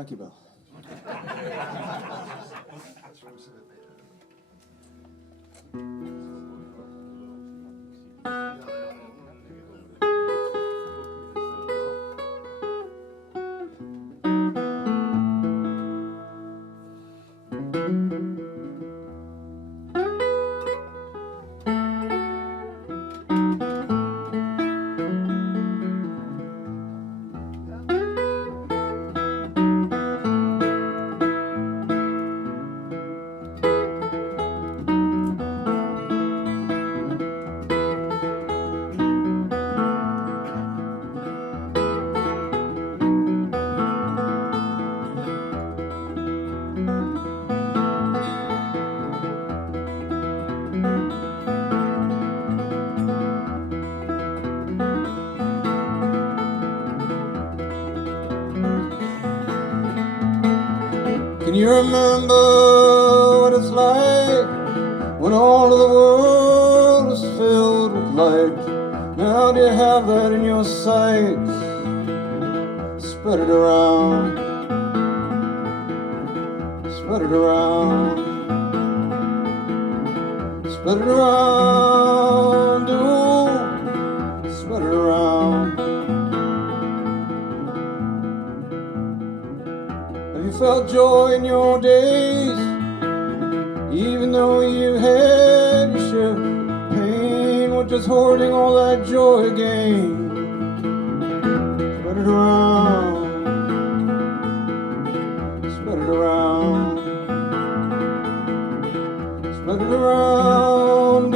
Dankjewel. Can you remember what it's like when all of the world is filled with light? Now do you have that in your sight? Spread it around. Spread it around. Spread it around. Do spread it around. Have you felt joy in your days, even though you had your share of pain? What does hoarding all that joy gain? Spread it around. Spread it around. Spread it around.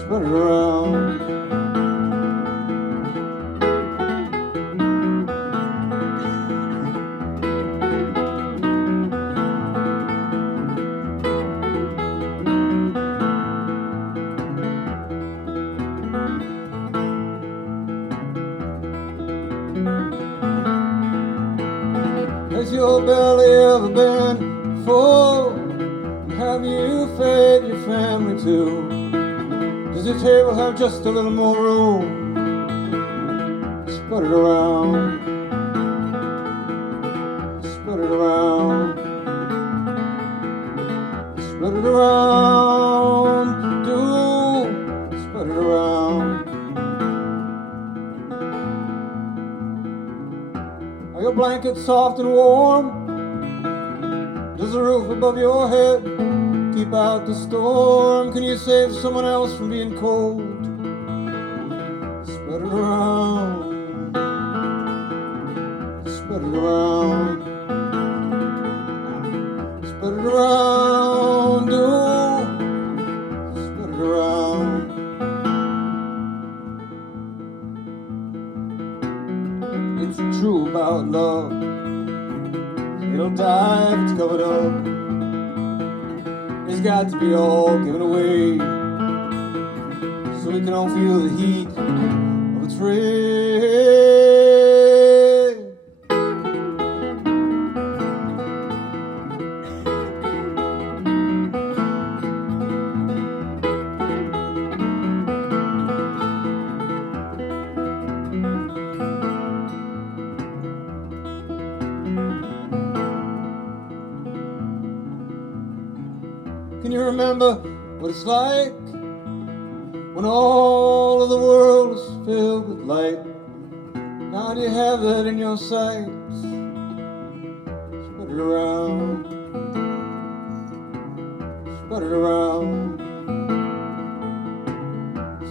Spread it around. Has your belly ever been full? Have you fed your family too? Does your table have just a little more room? Spread it around. Spread it around. Spread it around. Do spread it around. Are your blankets soft and warm? Does the roof above your head keep out the storm? Can you save someone else from being cold? Spread it around. Spread it around. Spread it around. Do spread it around. It's true about love. It'll die if it's covered up. It's got to be all given away, so we can all feel the heat of its rays. Can you remember what it's like when all of the world is filled with light? Now do you have that in your sight? Spread it around. Spread it around.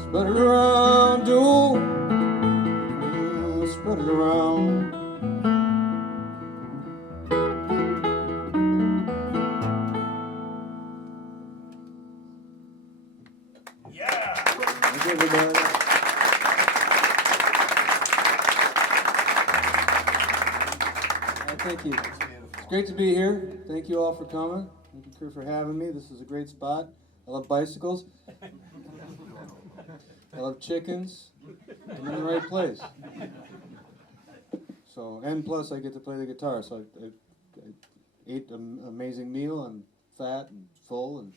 Spread it around. Do spread it around. Everybody. Thank you. It's great to be here. Thank you all for coming. Thank you, crew, for having me. This is a great spot. I love bicycles. I love chickens. I'm in the right place. So, and plus I get to play the guitar. So I ate an amazing meal. I'm fat and full and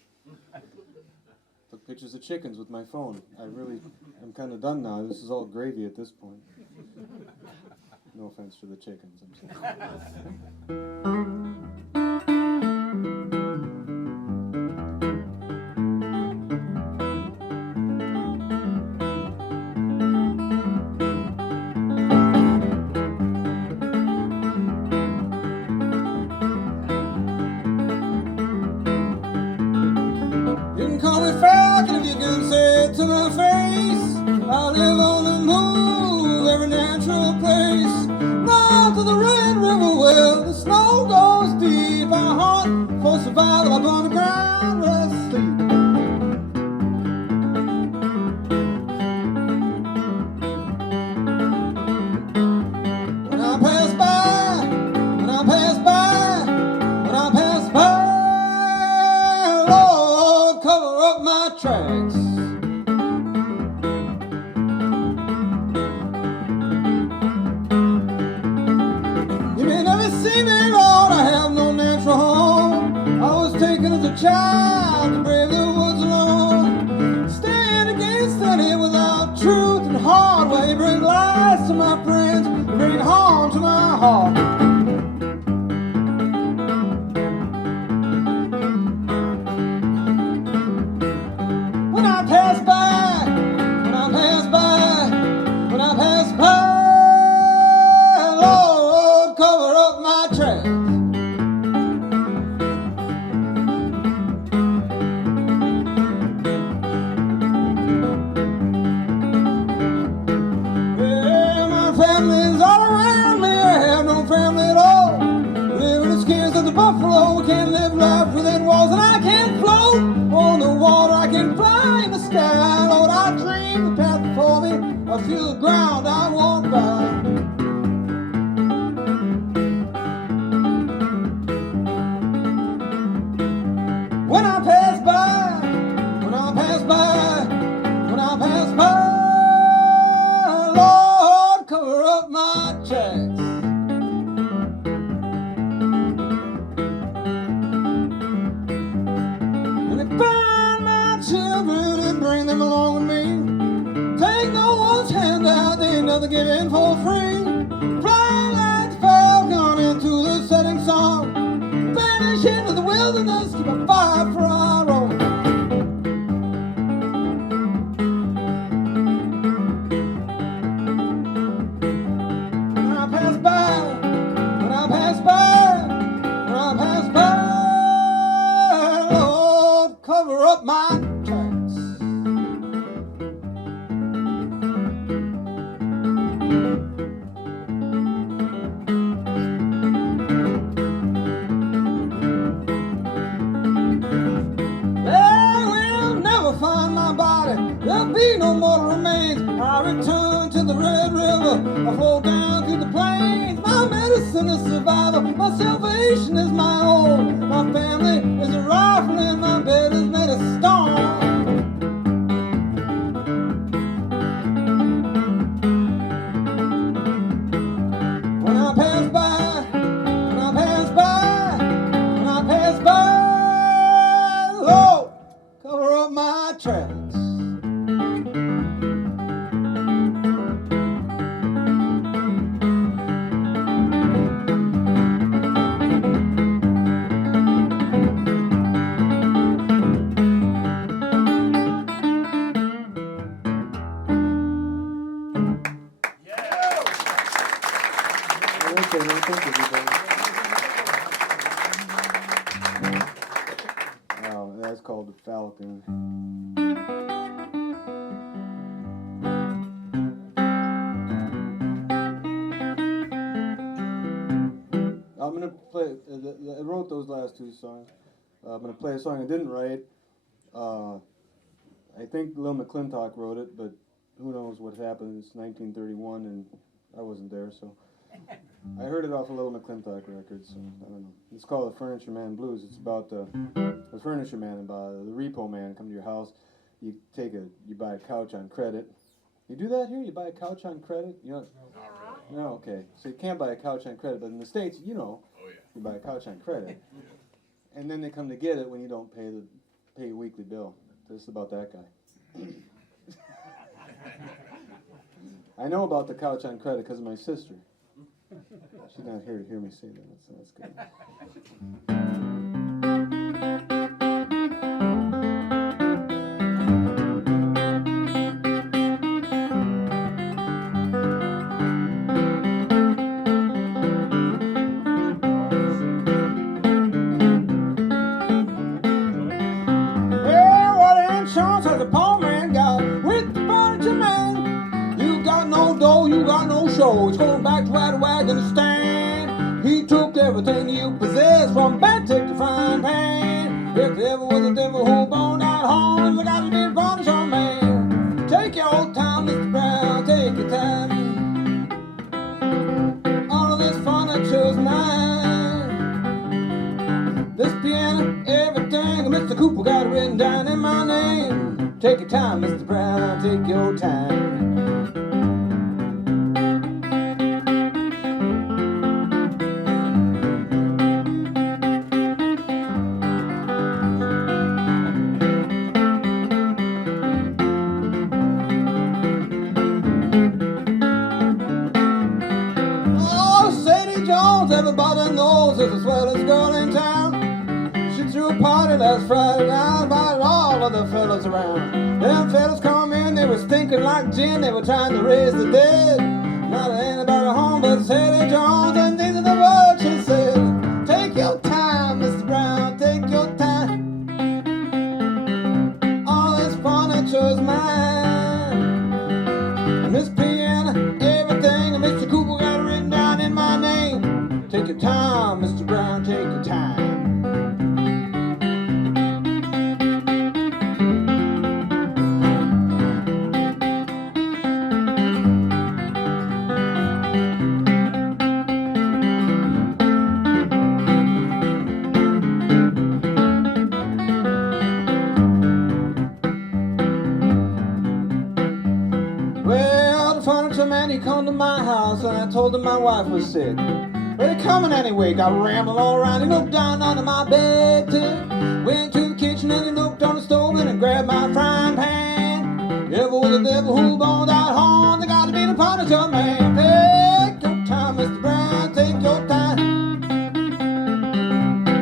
took pictures of chickens with my phone. I'm kind of done now. This is all gravy at this point. No offense to the chickens, I'm sorry. You can call me Falcon if you can say it to my face. I live on the move, every natural place. North of the Red River where the snow goes deep. I hunt for survival up on the ground where I sleep. When I pass by, when I pass by, when I pass by, Lord, cover up my tracks. You may never see me, Lord, I have no natural home. I was taken as a child to brave the woods alone. Stand against any without truth and hard way. Bring lies to my friends, bring harm to my heart. When I pass by, when I pass by, when I pass by, Lord, cover up my tracks. Yeah, my family's all around me. I have no family at all. Live in the skins of the buffalo. We can't live life within walls, and I can't float on the water. I can fly in the sky. Lord, I dream the path before me. I feel the ground I walk by. When I pass by, when I pass by, when I pass by, Lord, cover up my tracks. And they find my children and bring them along with me. Take no one's hand out, they ain't nothing given for free. Fly like the falcon into the setting sun. Vanish into the wilderness, keep a fire for our own. When I pass by, when I pass by, when I pass by, Lord, cover up my tracks. They will never find my body. There'll be no mortal remains. I return to the Red River. I flow down to the plains. My medicine is survival. My salvation is my own. My family is a rifle and my bed is made of stone. When I pass by, when I pass by, when I pass by, Lord, cover up my tracks. Okay, well, thank you, everybody. That's called the Falcon. I'm gonna play. I wrote those last two songs. I'm gonna play a song I didn't write. I think Lil McClintock wrote it, but who knows what happened? It's 1931, and I wasn't there, so I heard it off a Lil McClintock record. So I don't know. It's called the Furniture Man Blues. It's about the furniture man, about the repo man come to your house. You buy a couch on credit. You do that here? You buy a couch on credit? You know? No, okay. So you can't buy a couch on credit, but in the States, you know, you buy a couch on credit, and then they come to get it when you don't pay your weekly bill. This is about that guy. I know about the couch on credit because of my sister. She's not here to hear me say that, so that's good. It's going back to where the wagon stand. He took everything you possess, from bed to the frying pan. If there ever was a devil who born out home, look out, it's punish on man. Take your time, Mr. Brown, take your time. All of this furniture's mine. This piano, everything, Mr. Cooper got it written down in my name. Take your time, Mr. Brown, take your time. Everybody knows there's the swellest girl in town. She threw a party last Friday night, invited all of the fellas around. Them fellas come in, they were stinking like gin, they were trying to raise the dead. Not anybody home but Sadie Jones, and these are the words she said. Take your time, Mr. Brown, take your time. All this furniture's mine. And this piano, everything, and Mr. Cooper got it written down in my name. Take your time, Mr. Brown, take your time. Well, the furniture man, he come to my house, and I told him my wife was sick. But he coming anyway, got rambling all around. He looked down under my bed too. Went to the kitchen and he looked on the stove and he grabbed my frying pan. Ever was a devil who boned out home, they got to be the Punisher man. Take your time, Mr. Brown, take your time.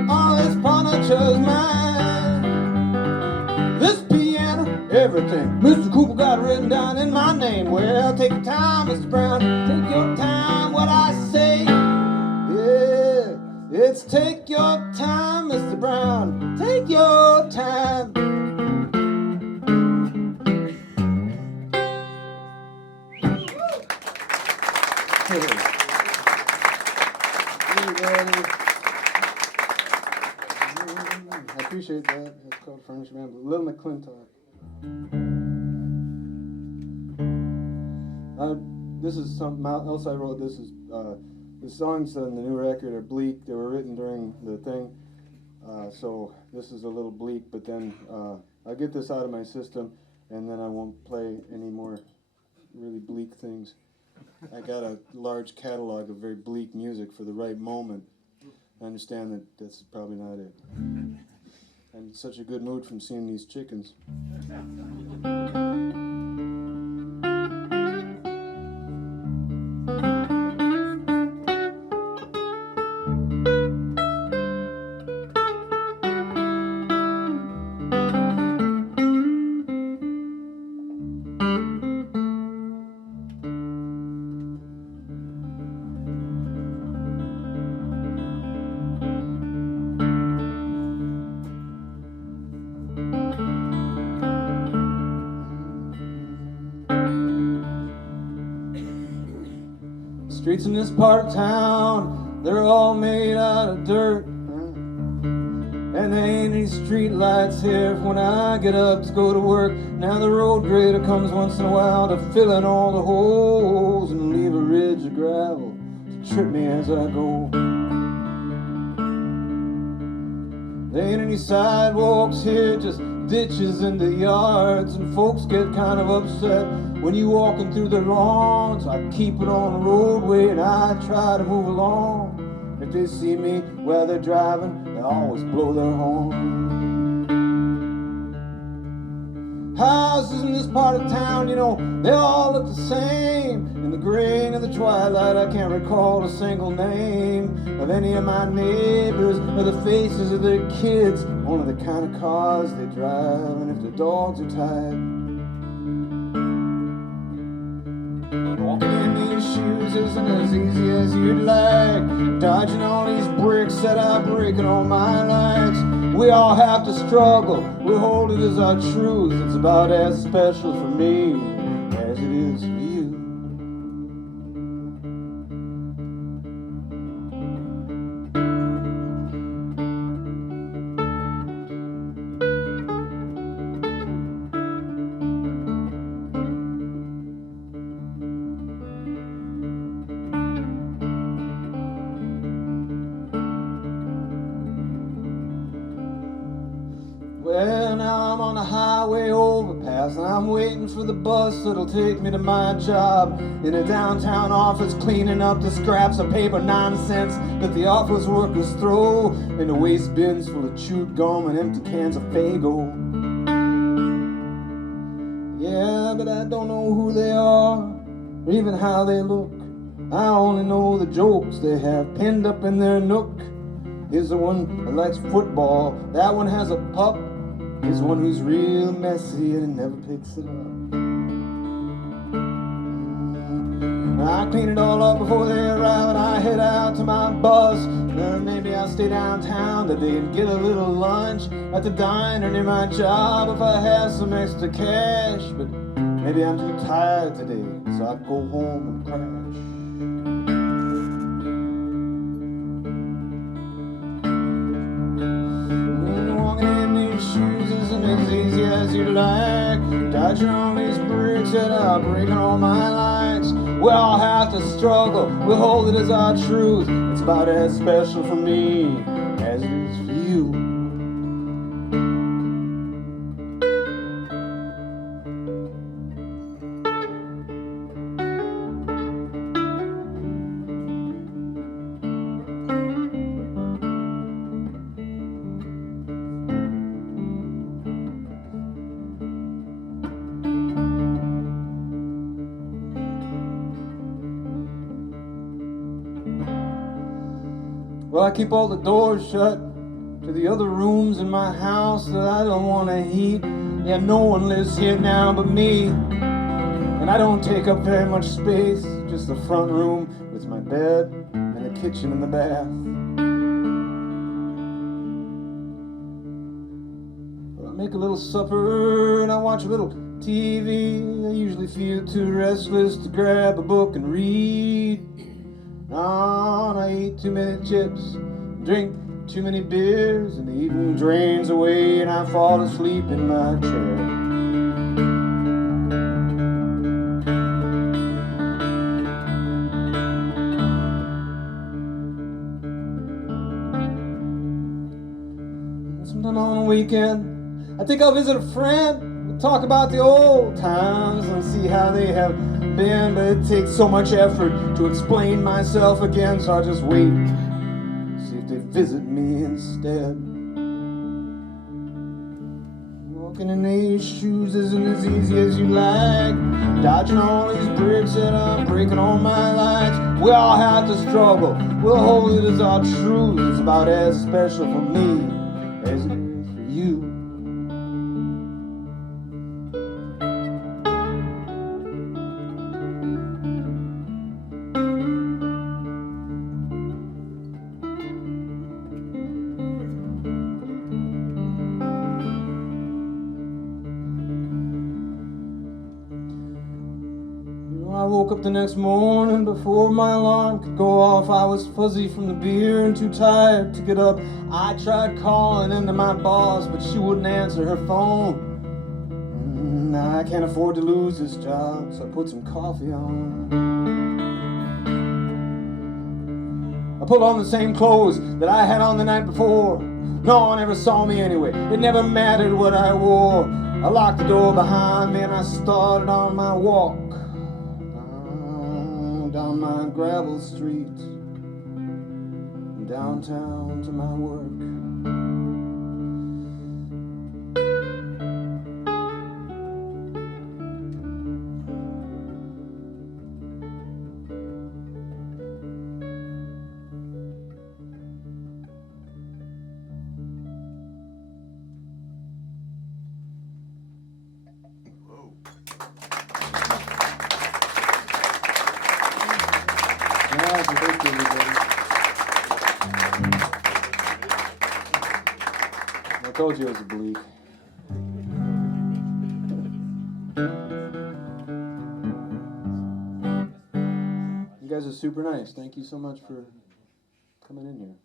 All this Punisher's mine. This piano, everything, Mr. Cooper got it written down in my name. Well, take your time, Mr. Brown, take your time, what I say. It's take your time, Mr. Brown, take your time. I appreciate that. That's called Furniture Man. Little McClintock. This is something else I wrote. This is the songs on the new record are bleak. They were written during the thing, so this is a little bleak, but then I'll get this out of my system, and then I won't play any more really bleak things. I got a large catalog of very bleak music for the right moment. I understand that that's probably not it. I'm in such a good mood from seeing these chickens. Streets in this part of town, they're all made out of dirt. And there ain't any street lights here when I get up to go to work. Now the road grader comes once in a while to fill in all the holes and leave a ridge of gravel to trip me as I go. There ain't any sidewalks here, just ditches in the yards, and folks get kind of upset when you walking through their lawns. I keep it on the roadway and I try to move along. If they see me while they're driving, they always blow their horn. houses in this part of town, you know, they all look the same. In the graying of the twilight, I can't recall a single name of any of my neighbors or the faces of their kids, only the kind of cars they drive and if their dogs are tied. Walking in these shoes isn't as easy as you'd like, dodging all these bricks that are breaking all my lights. We all have to struggle, we hold it as our truth. It's about as special for me as it is for you. Well, now I'm on a highway overpass and I'm waiting for the bus that'll take me to my job in a downtown office, cleaning up the scraps of paper nonsense that the office workers throw into waste bins full of chewed gum and empty cans of Faygo. Yeah, but I don't know who they are or even how they look. I only know the jokes they have pinned up in their nook. Here's the one that likes football, that one has a pup. Here's one who's real messy and never picks it up. I clean it all up before they arrive and I head out to my bus. Maybe I'll stay downtown today and get a little lunch at the diner near my job if I have some extra cash. But maybe I'm too tired today, so I'd go home and crash. Shoes isn't as easy as you'd like, dodging all these bricks that are breaking all my lights. We all have to struggle, we hold it as our truth. It's about as special for me as it is for you. Well, I keep all the doors shut to the other rooms in my house that I don't want to heat. Yeah, no one lives here now but me. And I don't take up very much space, just the front room with my bed and the kitchen and the bath. Well, I make a little supper and I watch a little TV. I usually feel too restless to grab a book and read. I eat too many chips, drink too many beers, and the evening drains away and I fall asleep in my chair. Sometime on the weekend, I think I'll visit a friend. We'll talk about the old times and see how they have been, but it takes so much effort to explain myself again, so I just wait, see if they visit me instead. Walking in these shoes isn't as easy as you like, dodging all these bricks that are breaking all my lights. We all have to struggle, we'll hold it as our truth. It's about as special for me as it is for you. I woke up the next morning before my alarm could go off. I was fuzzy from the beer and too tired to get up. I tried calling into my boss, but she wouldn't answer her phone. I can't afford to lose this job, so I put some coffee on. I put on the same clothes that I had on the night before. No one ever saw me anyway. It never mattered what I wore. I locked the door behind me and I started on my walk down my gravel street, downtown to my work. Thank you, everybody. I told you it was bleak. You guys are super nice. Thank you so much for coming in here.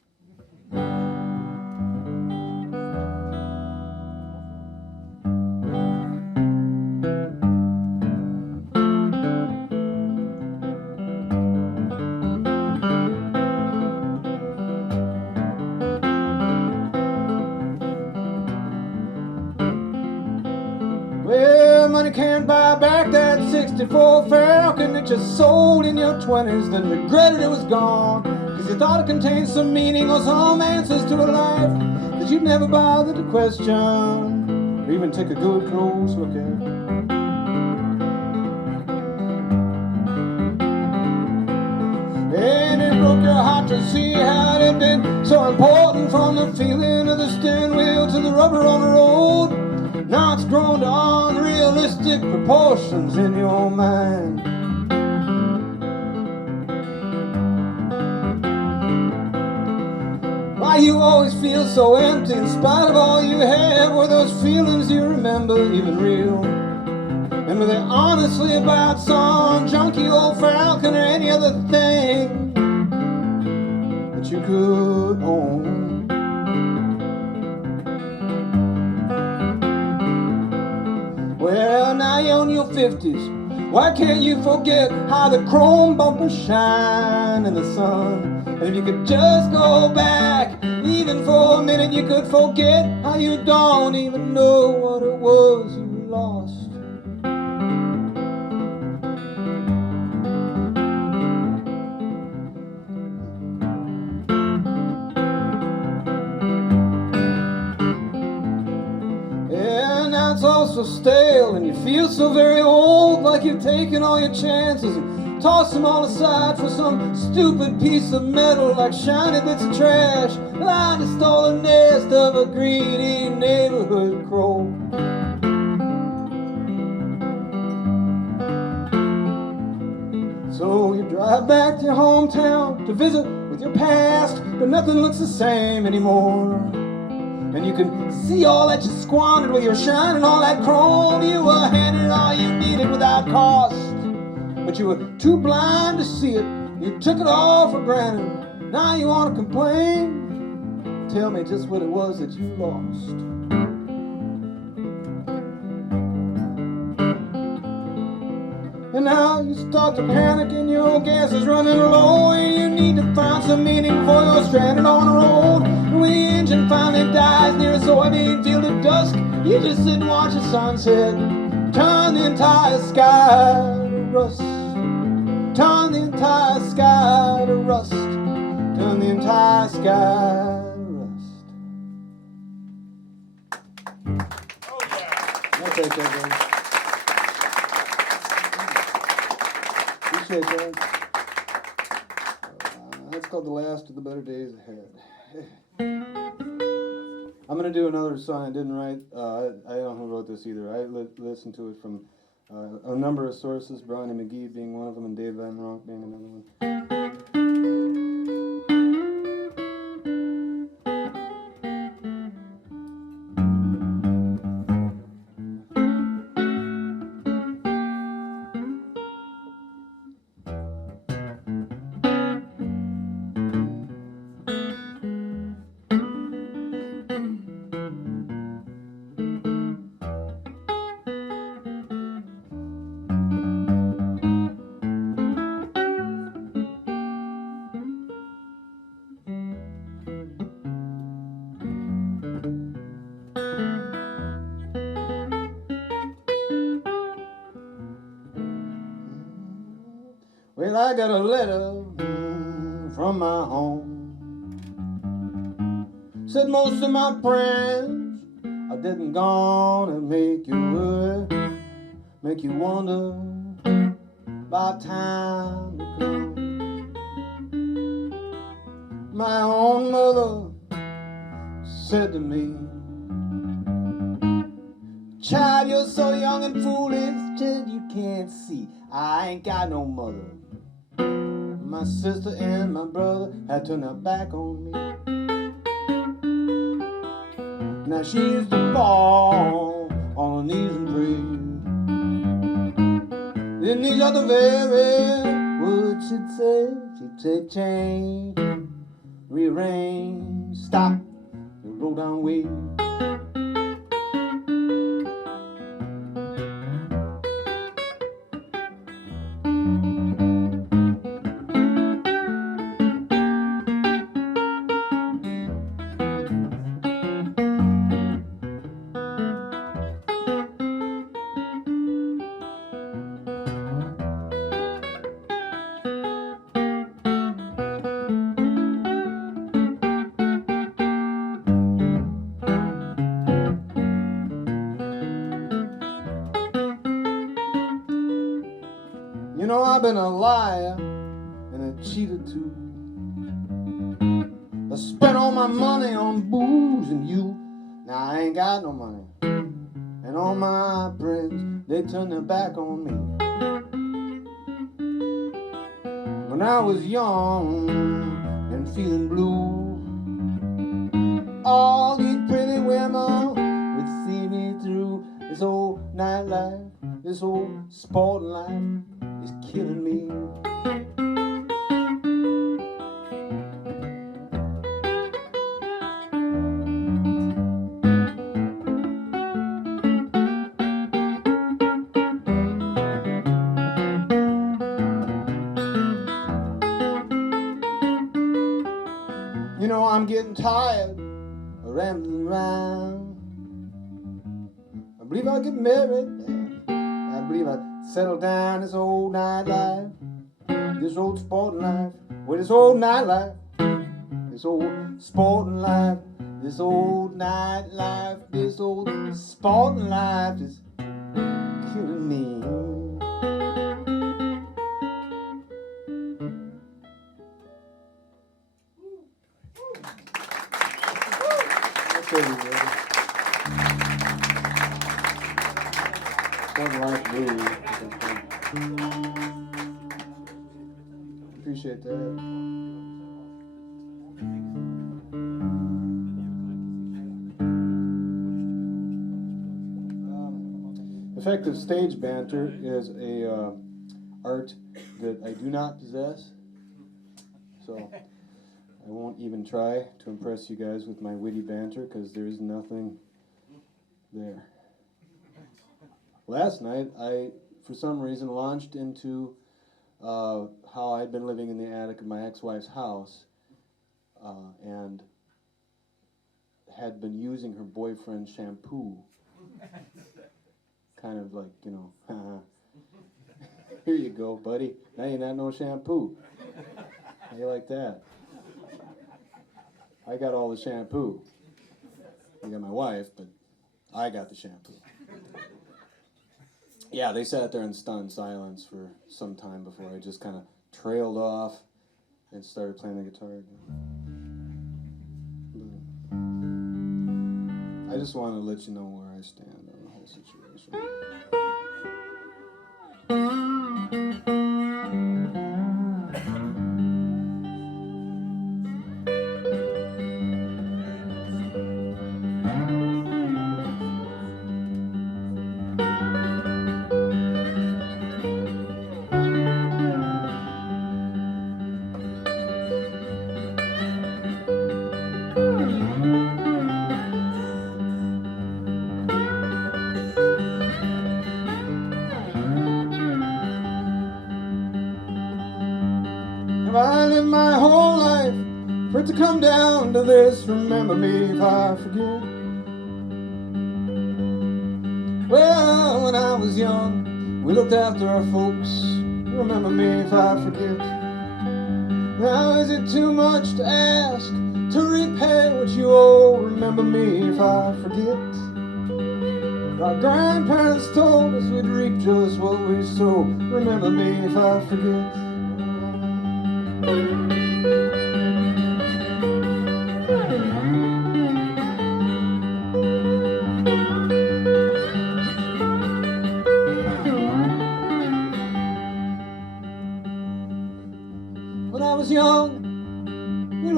Well, money can't buy back that 64 Falcon that you sold in your 20s, then regretted it was gone, cause you thought it contained some meaning or some answers to a life that you'd never bothered to question, or even take a good close look at. And it broke your heart to see how it had been so important, from the feeling of the steering wheel to the rubber on the road. Now it's grown to unrealistic proportions in your mind. Why you always feel so empty in spite of all you have? Were those feelings you remember even real? And were they honestly about some junky old Falcon or any other thing that you could own? Well, now you're in your 50s. Why can't you forget how the chrome bumpers shine in the sun? And if you could just go back, even for a minute, you could forget how you don't even know what it was you lost. It's all so stale, and you feel so very old, like you've taken all your chances and tossed them all aside for some stupid piece of metal, like shiny bits of trash lying to stole a nest of a greedy neighborhood crow. So you drive back to your hometown to visit with your past, but nothing looks the same anymore. And you can see all that you squandered with your shine and all that chrome. You were handed all you needed without cost, but you were too blind to see it. You took it all for granted. Now you want to complain? Tell me just what it was that you lost. And now you start to panic and your gas is running low, and you need to find some meaning before you're stranded on the road. And when the engine finally dies near a soybean field at dusk, you just sit and watch the sunset turn the entire sky to rust. Turn the entire sky to rust. Turn the entire sky to rust. Oh yeah. I'll take that, baby. Appreciate that. That's called The Last of the Better Days Ahead. I'm going to do another song I didn't write. I don't know who wrote this either. I listened to it from a number of sources, Brownie McGee being one of them and Dave Van Ronk being another one. Well, I got a letter from my home. Said most of my friends I didn't gonna make you worry, make you wonder about time to come. My own mother said to me, child, you're so young and foolish till you can't see I ain't got no mother. My sister and my brother had turned their back on me. Now she used to fall on her knees and pray. Then these are the very words she'd say. She'd say, change, rearrange, stop, roll down way. You know, I've been a liar and a cheater too. I spent all my money on booze and you. Now I ain't got no money. And all my friends, they turned their back on me. When I was young and feeling blue, all these pretty women would see me through. This old nightlife, this old sporting life is killing me. You know, I'm getting tired of rambling around. I believe I'll get married. I believe I'll settle down this old nightlife, this old sporting life. Well, this old nightlife, this old sporting life, this old nightlife, this old sporting life is killing me. Life blues. Appreciate that. Effective stage banter is a art that I do not possess, so I won't even try to impress you guys with my witty banter because there's nothing there. Last night, I, for some reason, launched into how I'd been living in the attic of my ex-wife's house and had been using her boyfriend's shampoo. Kind of like, you know, here you go, buddy. Now you got no shampoo. How you like that? I got all the shampoo. I got my wife, but I got the shampoo. Yeah, they sat there in stunned silence for some time before I just kind of trailed off and started playing the guitar again. But I just want to let you know where I stand on the whole situation. I lived my whole life for it to come down to this. Remember me if I forget. Well, when I was young, we looked after our folks. Remember me if I forget. Now is it too much to ask to repay what you owe? Remember me if I forget. Our grandparents told us we'd reap just what we sow. Remember me if I forget.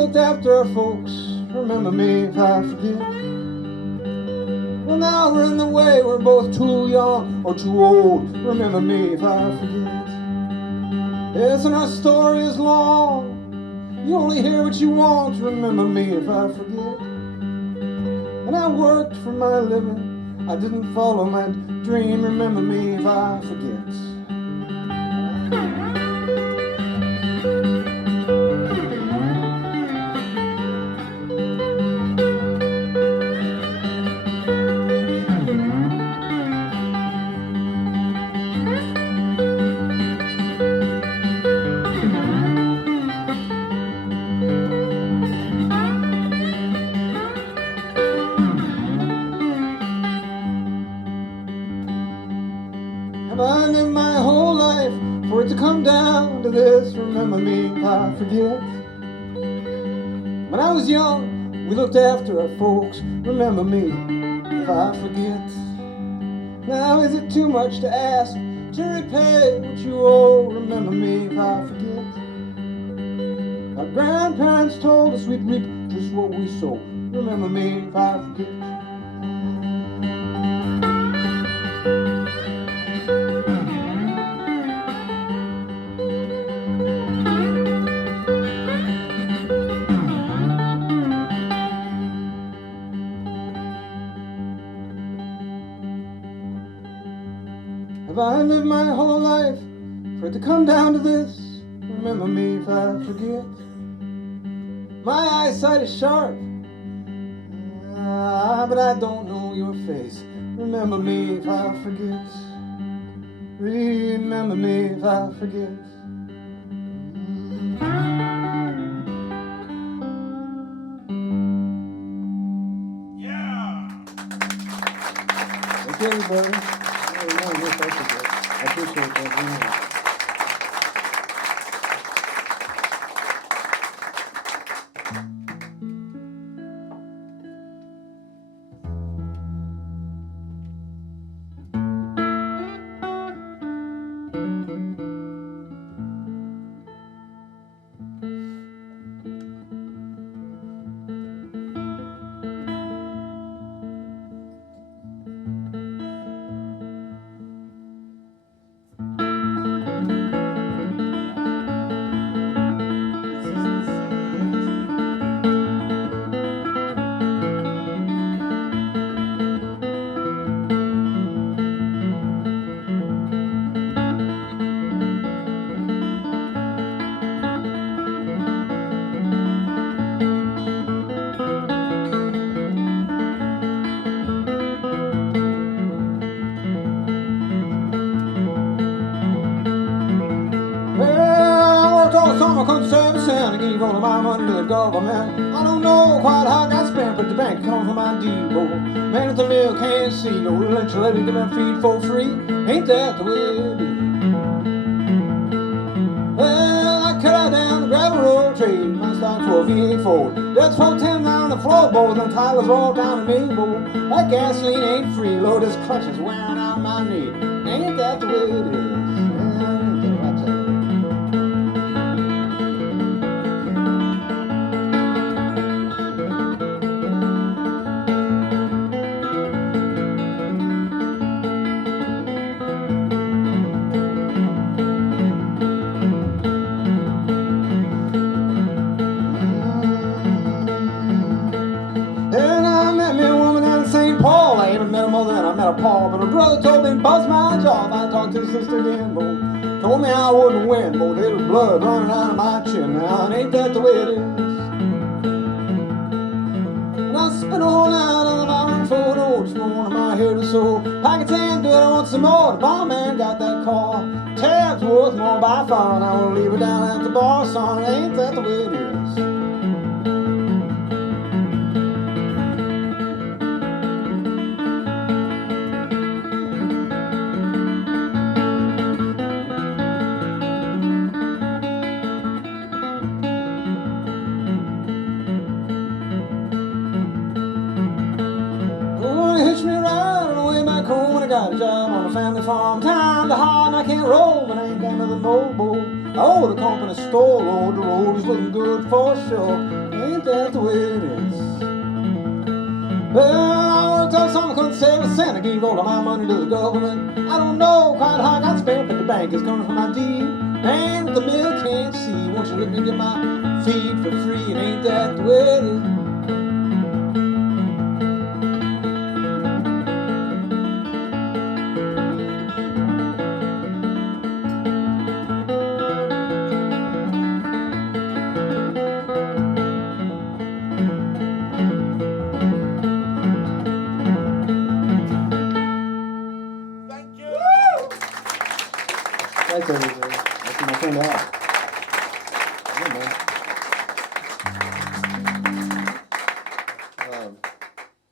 looked after our folks. Remember me if I forget. Well, now we're in the way, we're both too young or too old. Remember me if I forget. Yes, and our story is long. You only hear what you want. Remember me if I forget. And I worked for my living, I didn't follow my dream. Remember me if I forget. Have I lived my whole life for it to come down to this? Remember me if I forget. When I was young, we looked after our folks. Remember me if I forget. Now is it too much to ask to repay what you owe? Remember me if I forget. Our grandparents told us we'd reap just what we sow. Remember me if I forget. Have I lived my whole life for it to come down to this? Remember me if I forget. My eyesight is sharp, but I don't know your face. Remember me if I forget. Remember me if I forget. Yeah! Thank you, everybody. I appreciate that very much. I couldn't save a cent. I gave all of my money to the government. I don't know quite how I got spent, but the bank comes from my depot. Man at the mill can't see no lunch lady give them feed for free. Ain't that the way it is? Well, I cut out down the gravel road, trade my stock for a V8 Ford. That's for 10 down the floorboards and tires all down the maple. That gasoline ain't free, Lord, this clutch is wearing out my knee. Ain't that the way it is? I met a Paul, but her brother told me to bust my job. I talked to his sister again, boy. Told me I wouldn't win, boy. There was blood running out of my chin. Now, and ain't that the way it is? And I spent all night on the bottom for the oats, one my hair to sew. Packets ain't good, I want some more. The barman got that car. Tabs worth more by far, and I will leave it down at the bar, son. Ain't that the way it is? Hitched me right on the way back home when I got a job on a family farm. Times are hard and I can't roll, but I ain't got nothing more, boy. I owe the company store, Lord, the road is looking good for sure. ain't that the way it is? Well, I worked on something I couldn't say, but Santa gave all of my money to the government. I don't know quite how I got spent, but the bank is coming from my deed. And with the mill can't see, won't you let me get my feed for free? And ain't that the way it is? Thanks, everybody. That's my friend Al. Yeah, man.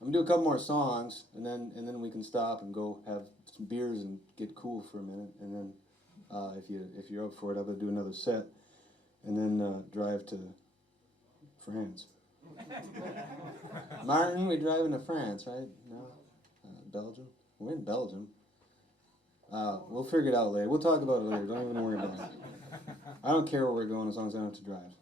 I'm gonna do a couple more songs, and then we can stop and go have some beers and get cool for a minute, and then if you're up for it, I'm gonna do another set, and then drive to France. Martin, we're driving to France, right? No, Belgium. We're in Belgium. We'll figure it out later. We'll talk about it later. Don't even worry about it. I don't care where we're going as long as I don't have to drive.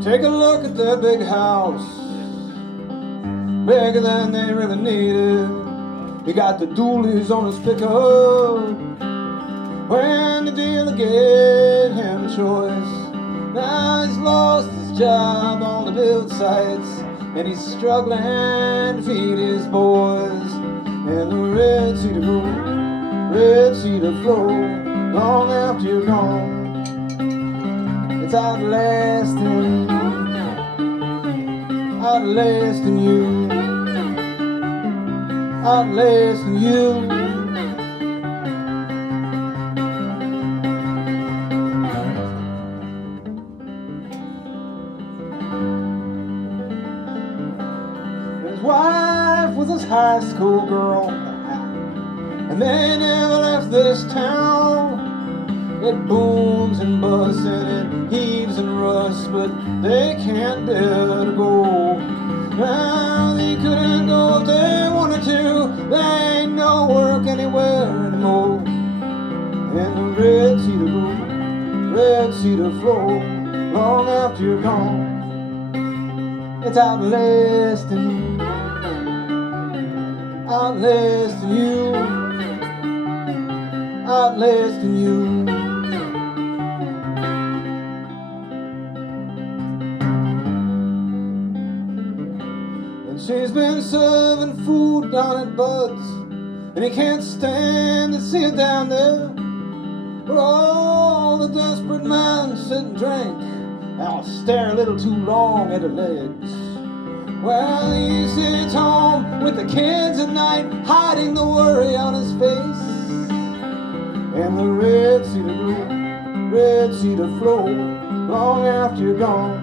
Take a look at that big house, bigger than they really needed. He got the dualies on his pickup. When the dealer gave him a choice, now he's lost his job on the build sites, and he's struggling to feed his boys. And the red sea to go, red sea to flow, long after you're gone. It's outlasting, outlasting you, outlasting you. His wife was his high school girl, and they never left this town. It booms and busts and it heaves and rusts, but they can't bear to go. Now they couldn't go if they wanted to. There ain't no work anywhere anymore. And the red sea to go, red sea to flow, long after you're gone. It's outlasting you, outlasting you, outlasting you. She's been serving food down at Bud's, and he can't stand to see it down there, where all the desperate men sit and drink, and I'll stare a little too long at her legs. Well, he sits home with the kids at night, hiding the worry on his face. And the red sea to go, red sea to flow, long after you're gone.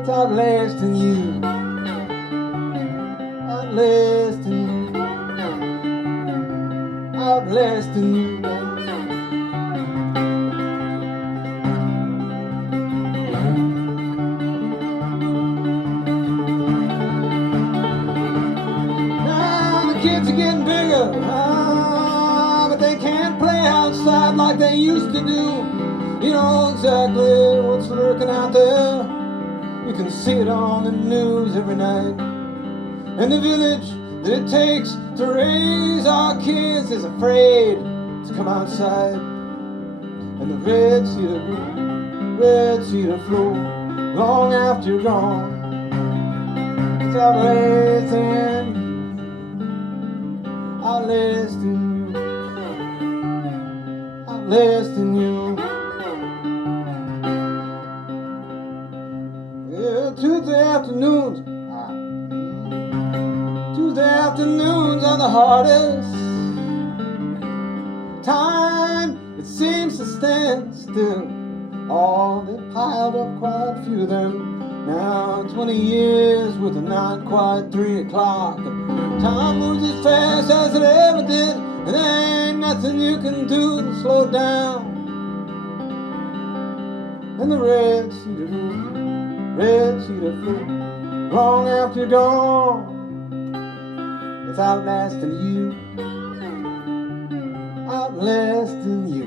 It's outlasting you, outlasting you, outlasting you. Now the kids are getting bigger, but they can't play outside like they used to do. You know exactly what's lurking out there. You can see it on the news every night. And the village that it takes to raise our kids is afraid to come outside. And the red sea to go, red sea to flow, long after you're gone. It's outlasting, outlasting you, outlasting you. Yeah, Tuesday afternoons are the hardest. Time, it seems to stand still. Oh, they piled up quite a few of them. Now 20 years with a not quite 3 o'clock. Time moves as fast as it ever did, and there ain't nothing you can do to slow it down. And the red cedar fruit, long after you're gone, it's outlasting you, outlasting you,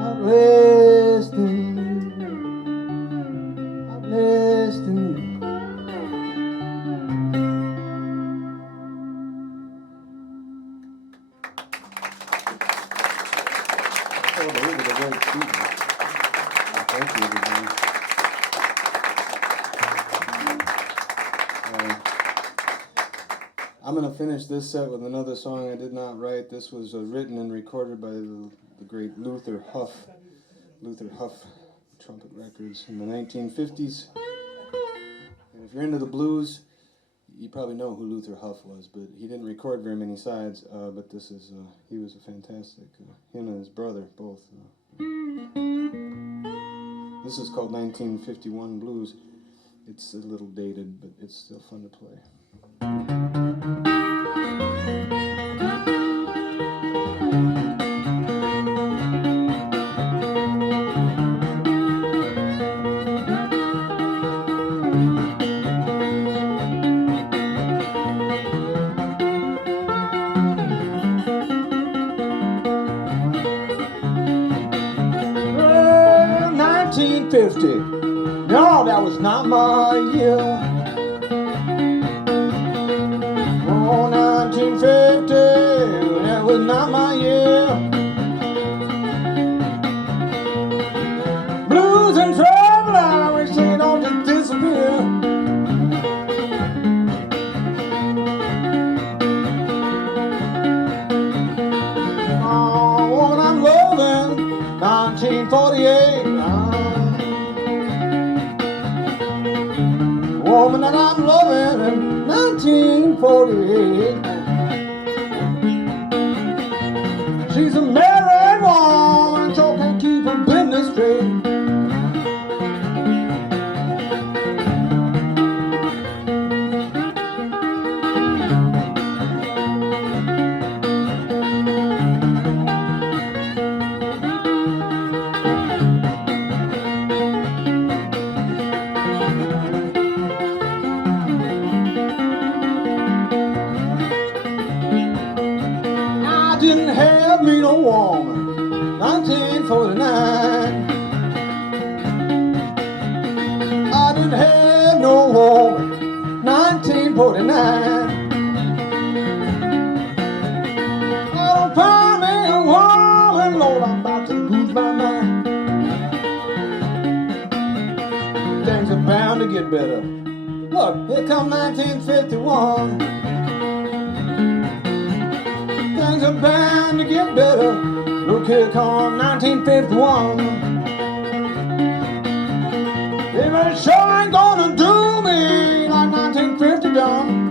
outlasting you, outlasting you. Oh, look at the red cedar. Thank you, everybody. I'm going to finish this set with another song I did not write. This was written and recorded by the great Luther Huff trumpet records in the 1950s. And if you're into the blues, you probably know who Luther Huff was, but he didn't record very many sides, but this is, he was a fantastic, him and his brother both. This is called 1951 Blues. It's a little dated, but it's still fun to play. 1950. No, that was not my year. Oh, 1950, that was not my year. Blues and trouble, I wish they don't just disappear. Oh, what I'm loving, 1948. Woman that I'm loving in 1948. She's a married woman, so can't keep her business straight. Didn't have me no woman, 1949. I didn't have no woman, 1949. I don't find me a woman, Lord, I'm about to lose my mind. Things are bound to get better. Look, here come 1951. Things are bound to get better. Look, here come 1951. It sure ain't gonna do me like 1950 done.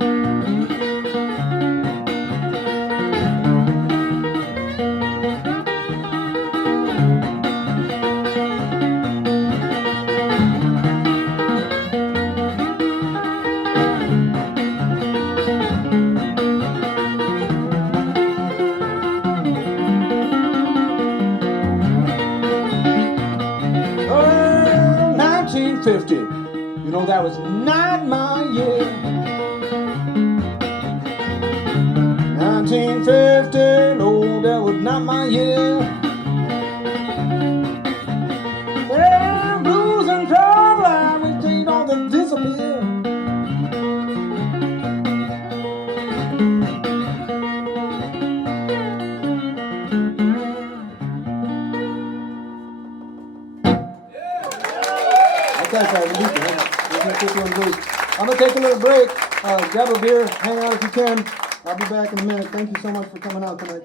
You know, that was not my year. 1950, no, that was not my year. Well, blues and trouble, I wish they'd all just disappear. I'm going to take a little break, grab a beer, hang out if you can. I'll be back in a minute. Thank you so much for coming out tonight.